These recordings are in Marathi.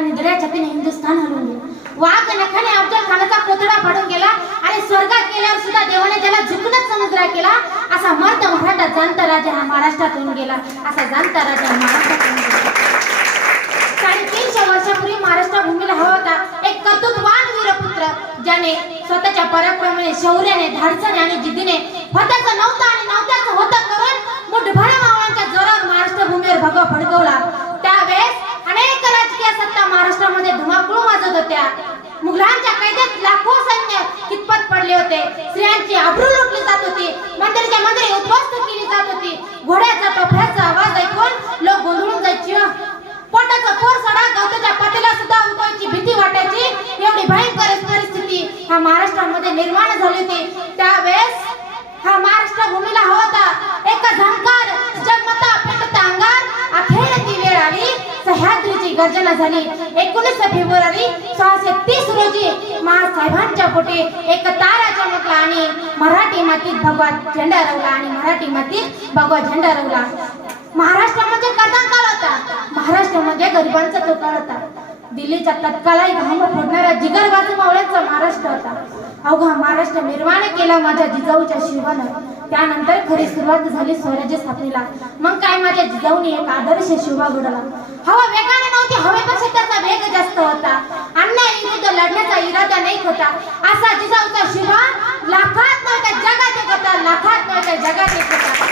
निधड्या छातीने हिंदुस्थान हलवून गेला वाघ नखाने अफजल खानाचा पुतळा फाडून गेला आणि स्वर्गात गेल्यावर सुद्धा देवाने त्याला झुकूनच समुद्रा केला. असा मर्द मराठा जाणता राजा हा महाराष्ट्रात होऊन गेला. असा जाणता राजा हा महाराष्ट्रात होऊन गेला. साडेतीनशे वर्षापूर्वी महाराष्ट्र भूमीला हवा होता. एक कर्तृत्वान वीरपुत्र ज्याने स्वतःच्या पराक्रमाने शौर्याने धाडसाने आणि जिद्दीने होत्याचं नव्हतं आणि नव्हत्याचं मुघलांच्या कैद्यात लाखो सैन्य कितपत पडले होते. स्त्रियांची आबरू लुटली जात होती. मंदिराच्या मंदिरे उद्ध्वस्त केली जात होती. घोड्याचा टोफ्याचा आवाज ऐकून लोक गोंधळून जायची. पोटाचा पोर सडा गवताच्या पातेला सुद्धा उठवायची भीती वाटायची. एवढी भयंकर परिस्थिती हा महाराष्ट्रामध्ये निर्माण झाली होती. त्यावेळेस मोठी गर्जना झाली एकोणीस फेब्रुवारी सहाशे तीस रोजी महासाहेबांच्या पोटे एक तारा चमकला आणि मराठी मातीत भगवा झेंडा रवला आणि मराठी मातीत भगवा झेंडा रवला. महाराष्ट्र म्हणजे कर्दन काळ होता. महाराष्ट्र म्हणजे गरिबांचा तो काळ होता. दिल्लीचा तत्कालीन घाम फोडणारा जिगरबाजू मावळ्यांचा महाराष्ट्र होता. अवघा महाराष्ट्र निर्माण केला माझ्या जिजाऊच्या शिवानं त्यानंतर खरी सुरुवात झाली स्वराज्य स्थापनेला. मग काय माझ्या जिजाऊने एक आदर्श शिवा घडवला. हवा वेगाने नव्हती हवेपेक्षा त्याचा वेग जास्त होता. अन्याय विरुद्ध लढण्याचा इरादा नाही होता. असा जिजाऊचा शिवा लाखात नव्हता जगात एक होता लाखात नव्हता जगात एक होता.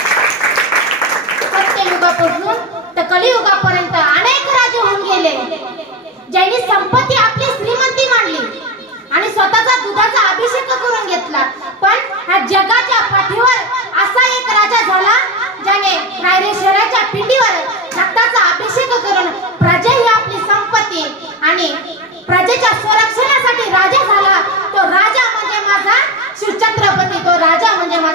सत्ययुगापासून तर कलियुगा llamada